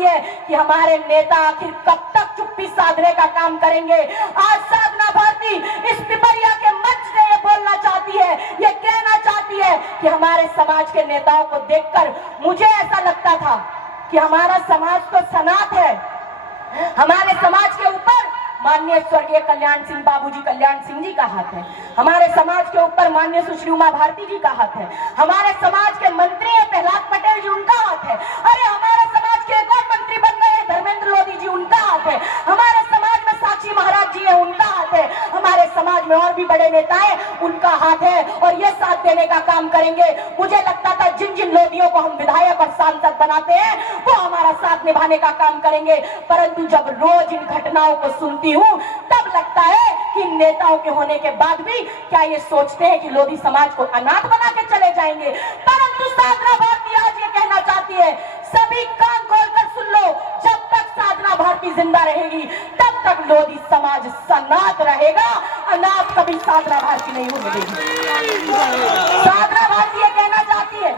चाहती है कि हमारे नेता आखिर कब तक चुप्पी साधने का काम करेंगे। आज साधना भारती इस पिपरिया के मंच से ये बोलना चाहती है, ये कहना चाहती है कि हमारे समाज के नेताओं को देखकर मुझे ऐसा लगता था कि हमारा समाज तो सनात है, हमारे समाज के ऊपर माननीय स्वर्गीय कल्याण सिंह बाबूजी कल्याण सिंह जी का हाथ है, हमारे समाज के ऊपर माननीय सुश्री उमा भारती जी का हाथ है, हमारे समाज के मंत्री है प्रहलाद पटेल जी उनका हाथ है, अरे हमारे समाज के एक और मंत्री बन गए हैं धर्मेंद्र लोधी जी उनका हाथ है, हमारे समाज में साक्षी महाराज जी है उनका हाथ है, हमारे समाज में और भी बड़े नेता है उनका हाथ है और ये साथ देने का काम करेंगे। मुझे लगता था जिन जिन लोधियों को हम विधायक और सांसद बनाते हैं वो हमारा साथ निभाने का काम करेंगे, परंतु जब रोज इन घटनाओं को सुनती हूं तब लगता है कि नेताओं के होने के बाद भी क्या ये सोचते हैं कि लोधी समाज को अनाथ बना के चले जाएंगे। परंतु साधना भारती आज ये कहना चाहती है, सभी कान खोलकर सुन लो, जब तक साधना भारती जिंदा रहेगी तब तक लोधी समाज सनात रहेगा, अनाथ कभी साधना भारती नहीं होने देगी। साधना भारती ये कहना चाहती है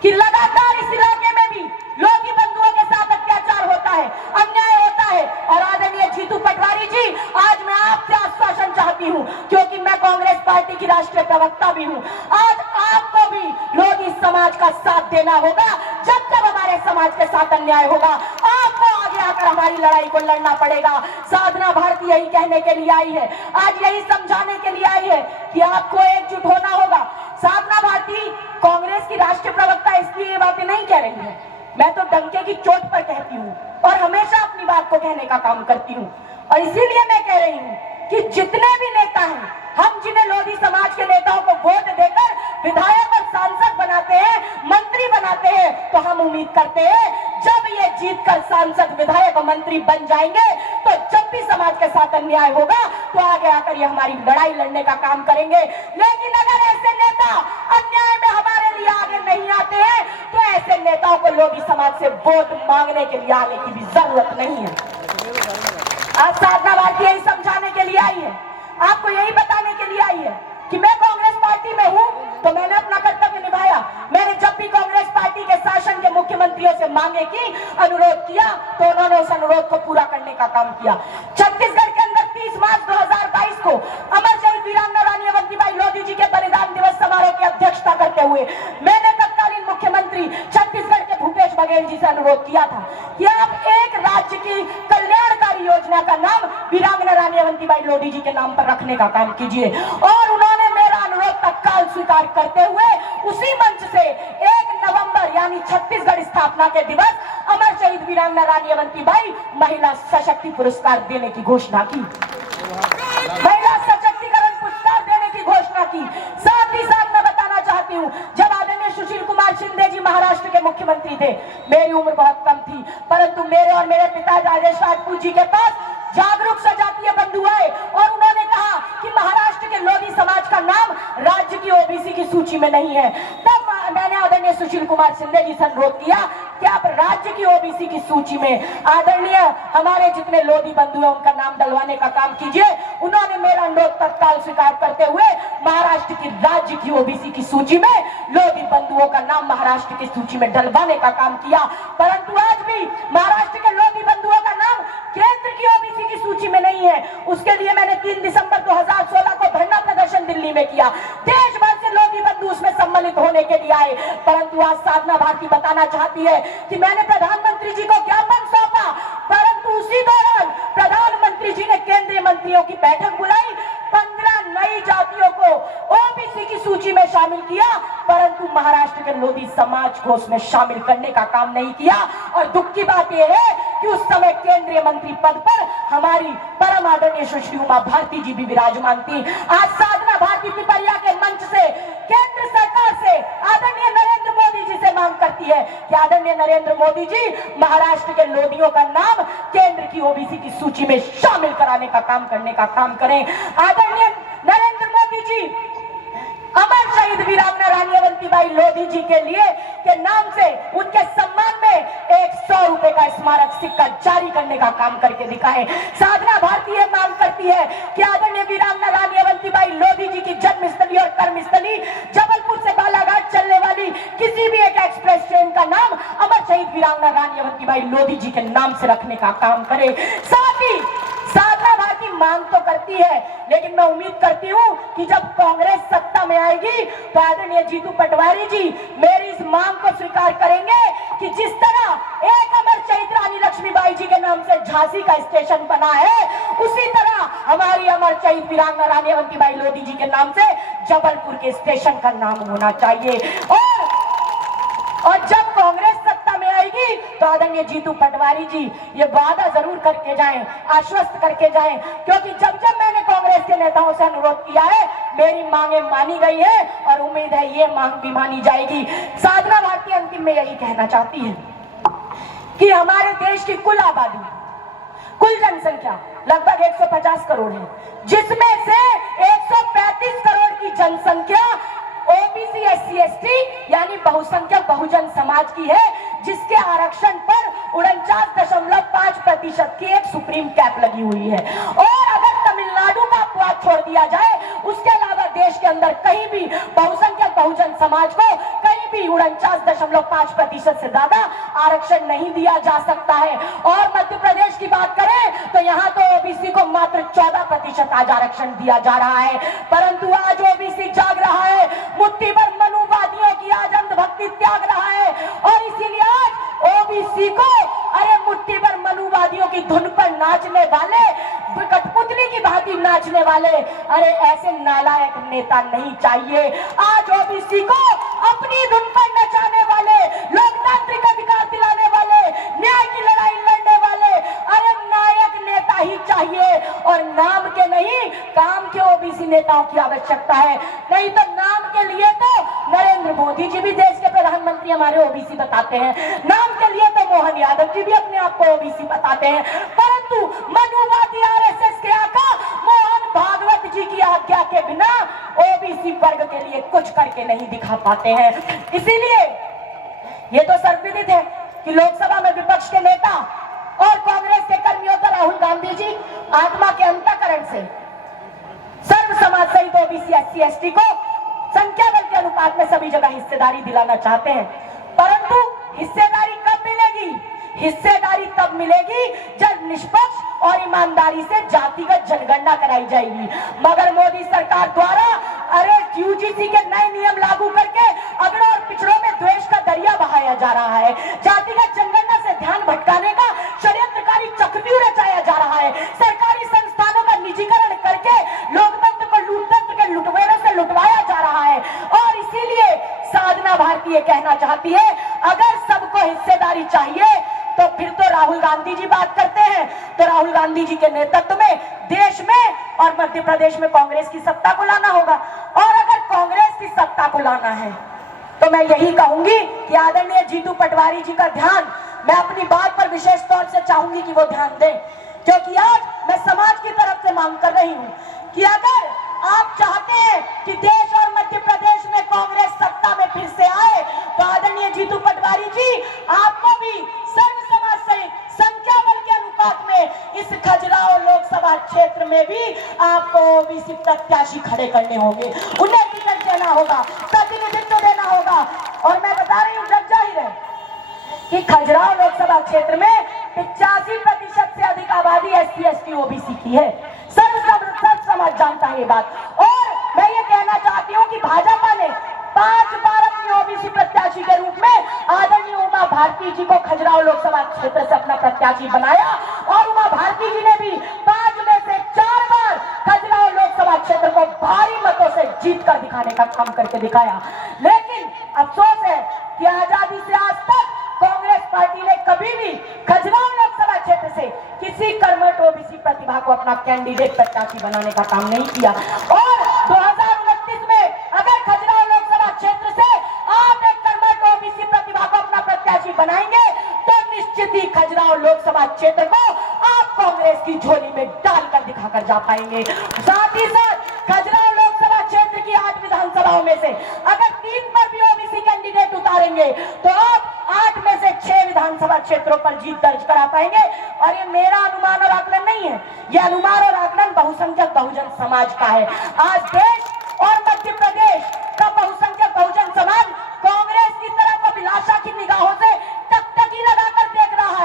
कि लगातार इस इलाके में भी लोधी बंधुओं के साथ अत्याचार होता है, अन्याय होता है और आदरणीय जीतू पटवारी जी आज मैं आपसे आश्वासन चाहती हूं क्योंकि मैं कांग्रेस पार्टी की राष्ट्रीय प्रवक्ता भी हूं, आज आपको भी लोधी समाज का साथ देना होगा। जब जब हमारे समाज के साथ अन्याय होगा आपको आगे आकर हमारी लड़ाई को लड़ना पड़ेगा। साधना भारती यही कहने के लिए आई है, आज यही समझाने के लिए आई है कि आपको एकजुट होना होगा। साधना भारती कांग्रेस की राष्ट्रीय प्रवक्ता इसलिए ये बातें नहीं कह रही है, मैं तो डंके की चोट पर कहती हूँ और हमेशा अपनी बात को कहने का काम करती हूँ और इसीलिए मैं कह रही हूँ कि जितने भी नेता हैं, हम जिन्हें लोधी समाज के नेताओं को वोट देकर विधायक और सांसद बनाते हैं, मंत्री बनाते हैं, तो हम उम्मीद करते हैं जब ये जीतकर सांसद विधायक और मंत्री बन जाएंगे तो जब भी समाज के साथ अन्याय होगा तो आगे आकर ये हमारी लड़ाई लड़ने का काम करेंगे। लेकिन अगर ऐसे नेता अन्याय में हमारे लिए आगे नहीं आते हैं तो ऐसे नेताओं को लोधी समाज से वोट मांगने के लिए आने की भी जरूरत नहीं है। आज साधना भारती यही समझाने के लिए आई है, आपको यही बताने के लिए आई है कि मैं कांग्रेस पार्टी में हूं तो मैंने अपना कर्तव्य निभाया। मैंने जब भी कांग्रेस पार्टी के शासन के मुख्यमंत्रियों से मांगे की, अनुरोध किया तो उन्होंने उस अनुरोध को पूरा करने का काम किया। छत्तीसगढ़ के अंदर 30 मार्च 2022 को अमर शहीद वीरांगना रानी अवंतीबाई लोधी जी के बलिदान दिवस समारोह की अध्यक्षता करते हुए मैंने तत्कालीन मुख्यमंत्री छत्तीसगढ़ के भूपेश बघेल जी से अनुरोध किया था कि आप एक राज्य की कल्याणकारी योजना का नाम वीरांगना रानी अवंतीबाई लोधी जी के नाम पर रखने का काम कीजिए और उन्होंने मेरा अनुरोध तत्काल स्वीकार करते हुए उसी मंच से 1 नवंबर यानी छत्तीसगढ़ स्थापना के दिवस अमर शहीद वीरांगना रानी अवंतीबाई महिला सशक्ति पुरस्कार देने की घोषणा की, महिला सशक्तिकरण पुरस्कार देने की घोषणा की। साथ ही साथ मैं बताना चाहती हूँ, जब आदरणीय सुशील कुमार शिंदे जी महाराष्ट्र के मुख्यमंत्री थे, मेरी उम्र बहुत कम थी, परंतु मेरे और मेरे पिता राजेश राजपूत जी के पास जागरूक सजातीय बंधु आए और उन्होंने कहा कि महाराष्ट्र के लोधी समाज का नाम राज्य की ओबीसी की सूची में नहीं है। तब मैंने आदरणीय सुशील कुमार शिंदे जी से अनुरोध किया कि आप राज्य की ओबीसी की सूची में आदरणीय हमारे जितने लोधी बंधु हैं उनका नाम डलवाने का काम कीजिए। उन्होंने मेरा अनुरोध तत्काल स्वीकार करते हुए महाराष्ट्र की राज्य की ओबीसी की सूची में लोधी बंधुओं का नाम महाराष्ट्र की सूची में डलवाने का काम किया। परंतु आज भी महाराष्ट्र के लोधी बंधुओं का नाम केंद्र की ओबीसी की सूची में नहीं है। उसके लिए मैंने 3 दिसंबर 2016 को धरना प्रदर्शन दिल्ली में किया। देश भर से लोधी बंधु उसमें सम्मिलित होने के लिए आए, परंतु आज साधना भारती बताना चाहती है कि मैंने प्रधानमंत्री जी को ज्ञापन सौंपा, परंतु उसी दौरान प्रधानमंत्री जी ने केंद्रीय मंत्रियों की बैठक बुलाई, 15 नई जातियों को ओबीसी की सूची में शामिल किया, परंतु महाराष्ट्र के लोधी समाज को उसमें शामिल करने का काम नहीं किया। और दुख की बात यह है कि उस समय केंद्रीय मंत्री पद पर हमारी परम आदरणीय सुश्री उमा भारती जी भी विराजमान थी। आज साधना भारती पिपरिया के मंच से केंद्र सरकार से आदरणीय नरेंद्र मोदी जी से मांग करती है कि आदरणीय नरेंद्र मोदी जी महाराष्ट्र के लोधियों का नाम केंद्र की ओबीसी की सूची में शामिल कराने का काम करने का काम करें। आदरणीय नरेंद्र मोदी जी अमर शहीद वीरांगना रानी अवंतीबाई लोधी जी के लिए के नाम से उनके सम्मान में 100 रुपए का स्मारक सिक्का जारी करने का काम करके दिखाएं। साधना भारती यह मांग करती है कि आदरणीय वीरांगना रानी अवंतीबाई लोधी जी की जन्मस्थली और कर्मस्थली जबलपुर से बालाघाट चलने वाली किसी भी एक एक्सप्रेस ट्रेन का नाम अमर शहीद वीरांगना रानी अवंती मायावती भाई लोधी जी के नाम से रखने का काम करे। साथ ही साधना भारती मांग तो करती है, लेकिन मैं उम्मीद करती हूँ कि जब कांग्रेस सत्ता में आएगी तो आदरणीय जीतू पटवारी जी मेरी इस मांग को स्वीकार करेंगे कि जिस तरह एक अमर शहीद रानी लक्ष्मीबाई जी के नाम से झांसी का स्टेशन बना है, उसी तरह हमारी अमर शहीद वीरांगना रानी अवंतीबाई लोधी जी के नाम से जबलपुर के स्टेशन का नाम होना चाहिए। और जब कांग्रेस सत्ता में आएगी तो आदरणीय जीतू पटवारी जी ये वादा जरूर करके जाएं, आश्वस्त करके जाएं, क्योंकि जब जब मैंने कांग्रेस के नेताओं से अनुरोध किया है मेरी मांगे मानी गई है और उम्मीद है ये मांग भी मानी जाएगी। साधना भारती अंतिम में यही कहना चाहती है कि हमारे देश की कुल आबादी, कुल जनसंख्या लगभग 150 करोड़ है, जिसमें से 135 करोड़ की जनसंख्या ओबीसी एससी एसटी यानी बहुसंख्यक बहुजन समाज की है, जिसके आरक्षण पर 49.5% की एक सुप्रीम कैप लगी हुई है। और अगर तमिलनाडु का अपवाद छोड़ दिया जाए, उसके अलावा देश के अंदर कहीं भी बहुसंख्यक बहुजन समाज को कहीं भी 49.5% से ज्यादा आरक्षण नहीं दिया जा सकता है। और मध्य प्रदेश की बात करें तो यहाँ तो ओबीसी को मात्र 14% आज आरक्षण दिया जा रहा है, परंतु आज ओबीसी जाग रहा है, मुट्ठी भर मनुवादियों की आज अंधभक्ति त्याग रहा है, और इसीलिए आज ओबीसी को अरे मुट्ठी भर मनुवादियों की धुन पर नाचने वाले, कठपुतली की भांति नाचने वाले अरे ऐसे नालायक नेता नहीं चाहिए। आज ओबीसी को अपनी धुन पर नचाने वाले, लोकतांत्रिक अधिकार दिलाने वाले, न्याय की लड़ाई लड़ने वाले अरे नायक नेता ही चाहिए, और नाम के नहीं काम के ओबीसी नेताओं की आवश्यकता है। नहीं तो नाम के लिए तो नरेंद्र मोदी जी भी देश के प्रधानमंत्री हमारे ओबीसी बताते हैं, नाम के लिए तो मोहन यादव जी भी अपने आप को ओबीसी बताते हैं, परंतु मनुवादी आरएसएस के आका मोहन भागवत जी की आज्ञा के बिना ओबीसी वर्ग के लिए कुछ करके नहीं दिखा पाते हैं। इसीलिए ये तो सर्वविदित है कि लोकसभा में विपक्ष के नेता और कांग्रेस के कर्मियों तो राहुल गांधी जी आत्मा के अंतःकरण से सर्व समाज सहित ओबीसी एससी एसटी को संख्या बल के अनुपात में सभी जगह हिस्सेदारी दिलाना चाहते हैं, परंतु हिस्सेदारी कब मिलेगी? हिस्सेदारी तब मिलेगी जब निष्पक्ष और ईमानदारी से जातिगत जनगणना कराई जाएगी। मगर मोदी सरकार द्वारा अरे यूजीसी के नए नियम लागू करके अगड़ों और पिछड़ों में द्वेष का दरिया बहाया जा रहा है, जातिगत जनगणना से ध्यान भटकाने का षड्यंत्रकारी चक्रव्यूह रचाया जा रहा है, सरकारी संस्थानों का निजीकरण करके लोकतंत्र को लूटतंत्र के लुटेरों से लुटवाया जा रहा है। और इसीलिए साधना भारती ये कहना चाहती है अगर सबको हिस्सेदारी चाहिए तो फिर तो राहुल गांधी जी बात करते हैं, तो राहुल गांधी जी के नेतृत्व में देश में और मध्य प्रदेश में कांग्रेस की सत्ता को लाना होगा। और अगर कांग्रेस की सत्ता को लाना है तो मैं यही कहूंगी कि आदरणीय जीतू पटवारी जी का ध्यान, मैं अपनी बात पर विशेष तौर से चाहूंगी कि वो ध्यान दें, क्योंकि आज मैं समाज की तरफ से मांग कर रही हूं कि अगर आप चाहते हैं कि देश और मध्य प्रदेश में कांग्रेस सत्ता में फिर से आए तो आदरणीय जीतू पटवारी जी आपको भी सर्व समाज सहित संख्या बल के अनुपात में इस खजुराहो लोकसभा क्षेत्र में भी आपको ओबीसी प्रत्याशी खड़े करने होंगे, उन्हें टिकट देना होगा, प्रतिनिधित्व देना होगा। और मैं बता रही हूँ जग जाहिर है कि खजुराहो लोकसभा क्षेत्र में 85% से अधिक आबादी एससी एसटी ओबीसी की है, सर्व समाज जानता है ये बात। और मैं ये कहना चाहती हूँ कि भाजपा ने 5 बार अपनी ओबीसी प्रत्याशी के रूप में आदरणीय उमा भारती जी को खजुराहो लोकसभा क्षेत्र से अपना प्रत्याशी बनाया, और उमा भारती जी ने भी 5 में से 4 बार खजुराहो लोकसभा क्षेत्र को भारी मतों से जीत कर दिखाने का काम करके दिखाया। लेकिन अफसोस है कि आजादी से आज तक कांग्रेस पार्टी ने कभी भी खजुराहो लोकसभा क्षेत्र से किसी कर्मठ ओबीसी प्रतिभा को अपना कैंडिडेट प्रत्याशी बनाने का काम नहीं किया। और 2029 में अगर खजुराहो लोकसभा क्षेत्र से आप एक कर्मठ ओबीसी प्रतिभा को अपना प्रत्याशी बनाएंगे तो निश्चित ही खजुराहो लोकसभा क्षेत्र को आप कांग्रेस की झोली में डालकर दिखाकर जा पाएंगे। साथ ही साथ खजुराहो लोकसभा क्षेत्र की 8 विधानसभाओं में से अगर 3 पर भी ओबीसी कैंडिडेट उतारेंगे तो आप 8 में से 6 विधानसभा क्षेत्रों पर जीत दर्ज करा पाएंगे। और ये मेरा अनुमान और आकलन नहीं है, ये अनुमान और आकलन बहुसंख्यक बहुजन समाज का है। आज देश और मध्य प्रदेश का बहुसंख्यक बहुजन समाज कांग्रेस की तरफ अभिलाषा की निगाहों से टकटकी लगाकर देख रहा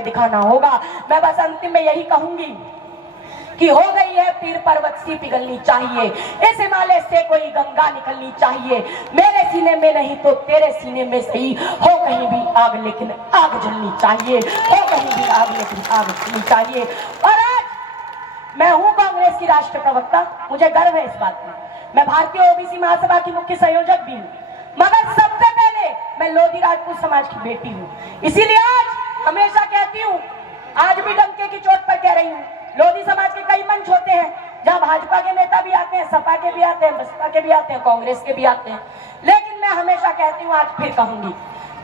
करके दिखाना होगा। मैं बस अंतिम में यही कहूंगी कि हो गई है पीर पर्वत सी पिघलनी चाहिए, इस हिमालय से कोई गंगा निकलनी चाहिए, मेरे सीने में नहीं तो तेरे सीने में सही, हो कहीं भी आग लेकिन आग जलनी चाहिए, हो कहीं भी आग लेकिन आग जलनी चाहिए। और आज मैं हूं कांग्रेस की राष्ट्रीय प्रवक्ता, मुझे गर्व है इस बात में, मैं भारतीय ओबीसी महासभा की मुख्य संयोजक भी हूं, मगर सबसे पहले मैं लोधी राजपूत समाज की बेटी हूं। इसीलिए आज हमेशा कहती हूं, आज भी डंके की चोट पर कह रही हूं, लोधी समाज के कई मंच होते हैं जहां भाजपा के नेता भी आते हैं, सपा के भी आते हैं, बसपा के भी आते हैं, कांग्रेस के भी आते हैं, लेकिन मैं हमेशा कहती हूं, आज फिर कहूंगी,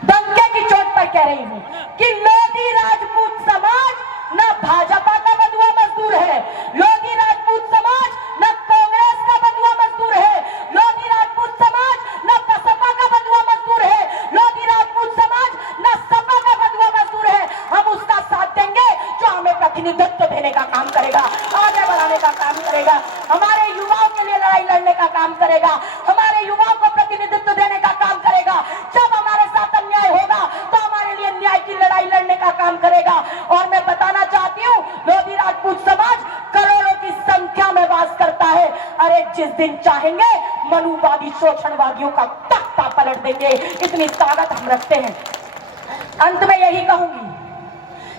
डंके की चोट पर कह रही हूं कि लोधी राजपूत समाज न भाजपा का बंधुआ मजदूर है, लोधी राजपूत समाज न कांग्रेस का बंधुआ मजदूर है, लोधी राजपूत समाज न बसपा का बंधुआ मजदूर है, लोधी राजपूत समाज न सपा का बंधुआ मजदूर है। हम उसका साथ देंगे जो हमें प्रतिनिधित्व देने का काम करेगा, आगे बढ़ाने का काम करेगा, हमारे युवाओं के लिए लड़ाई लड़ने का काम करेगा, हमारे युवाओं को प्रतिनिधित्व देने का काम करेगा। जब हमारे साथ अन्याय होगा तो हमारे लिए न्याय की लड़ाई लड़ने का काम करेगा। और मैं बताना चाहती हूँ, लोधी राजपूत समाज करोड़ों की संख्या में वास करता है। अरे जिस दिन चाहेंगे मनुवादी शोषणवादियों का तख्ता पलट देंगे, इतनी ताकत हम रखते हैं। अंत में यही कहूंगी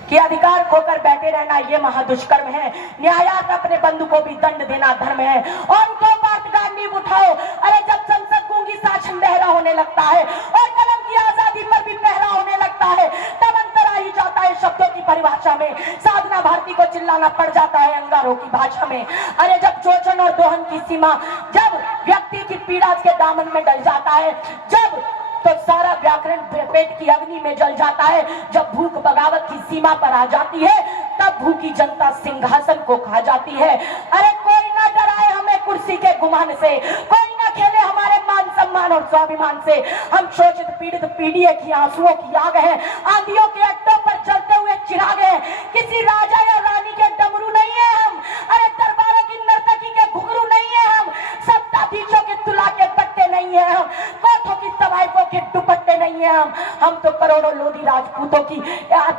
कि अधिकार खोकर बैठे रहना ये महादुष्कर्म है, न्यायालय अपने बंधु को भी दंड देना धर्म है। और उठो पाटगार नींव उठाओ, अरे जब संसद गूंगी शासन बहरा होने लगता है और कलम की आजादी पर भी पहरा होने लगता है, तब अंतर आ ही जाता है शब्दों की परिभाषा में। साधना भारती को चिल्लाना पड़ जाता है अंगारों की भाषा में। अरे जब शोषण और दोहन की सीमा, जब व्यक्ति की पीड़ा के दामन में डल जाता है, जब तो सारा व्याकरण पेट की अग्नि में जल जाता है, जब भूख बगावत की सीमा पर आ जाती है, तब भूखी जनता सिंहासन को खा जाती है। अरे कोई ना डराए हमें कुर्सी के गुमान से, कोई ना खेले हमारे मान सम्मान और स्वाभिमान से। हम शोषित पीड़ित पीड़िए की आंसुओं की आग है, आंधियों के अड्डों पर चलते हुए चिराग है, किसी राजा या रानी के डमरू नहीं है हम, अरे दरबारों की नर्तकी के घुंघरू नहीं है हम, सत्ताधीशों के तुला के पट्टे नहीं है हम, कोठों की तवाइफों के दुपट्टे नहीं है हम तो करोड़ों लोधी राजपूतों की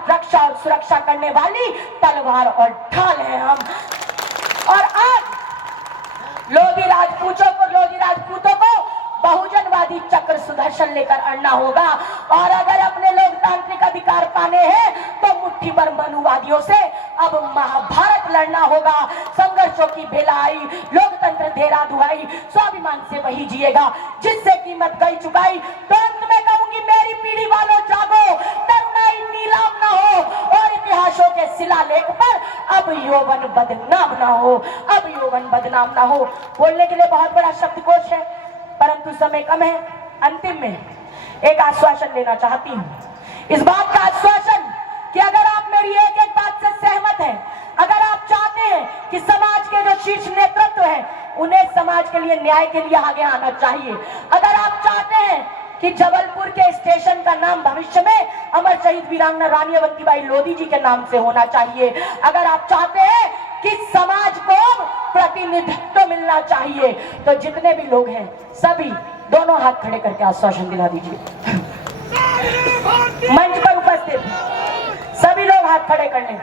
रक्षा और सुरक्षा करने वाली तलवार और ढाल है हम। और आज लोधी राजपूतों को बहुजनवादी चक्र सुदर्शन लेकर अड़ना होगा। और अगर अपने लोकतांत्रिक अधिकार पाने हैं तो मुट्ठी भर मनुवादियों से अब महाभारत लड़ना होगा। संघर्षों की बेलाई, लोकतंत्र धेरा दुहाई, स्वाभिमान से वही जिएगा जिससे कीमत गई चुकाई। तो अंत में कहूंगी, मेरी पीढ़ी वालों जागो, तरुणाई नीलाम ना हो और इतिहासों के शिलालेख पर अब यौवन बदनाम ना हो, अब यौवन बदनाम ना हो। बोलने के लिए बहुत बड़ा शब्दकोश है, परंतु समय कम है। अंतिम में एक आश्वासन लेना चाहती हूं, इस बात का आश्वासन कि अगर आप मेरी एक एक बात से सहमत हैं, अगर आप चाहते हैं कि समाज के जो शीर्ष नेतृत्व है उन्हें समाज के लिए न्याय के लिए आगे आना चाहिए, अगर आप चाहते हैं कि जबलपुर के स्टेशन का नाम भविष्य में अमर शहीद वीरांगना रानी अवंतीबाई लोधी जी के नाम से होना चाहिए, अगर आप चाहते हैं कि समाज को प्रतिनिधित्व मिलना चाहिए, तो जितने भी लोग हैं सभी दोनों हाथ खड़े करके आश्वासन दिला दीजिए। मंच पर उपस्थित सभी लोग हाथ खड़े कर लें।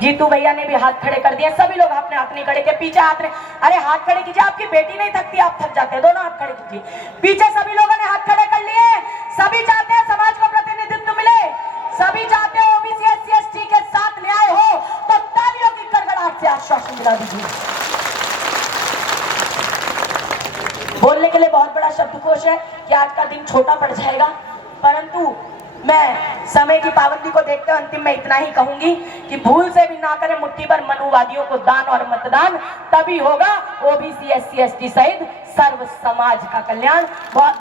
जीतू भैया ने भी हाथ खड़े कर दिए, सभी लोग अपने हाथ नहीं खड़े किए, पीछे हाथ रहे। अरे हाथ खड़े कीजिए, आपकी बेटी नहीं थकती, आप थक जाते हैं, दोनों हाथ खड़े कीजिए। पीछे सभी लोगों ने हाथ खड़े कर लिए। सभी चाहते हैं समाज को प्रतिनिधित्व मिले, सभी चाहते हैं ओबीसी एससी एसटी के साथ न्याय हो, तो तालियों की गड़गड़ाहट से आश्वासन दिला दीजिए। बोलने के लिए बहुत बड़ा शब्दकोश है कि आज का दिन छोटा पड़ जाएगा, परंतु मैं समय की पाबंदी को देखते हुए अंतिम में इतना ही कहूंगी कि भूल से भी ना करें मुट्ठी भर मनुवादियों को दान और मतदान, तभी होगा ओबीसी एससी एसटी सहित सर्व समाज का कल्याण। बहुत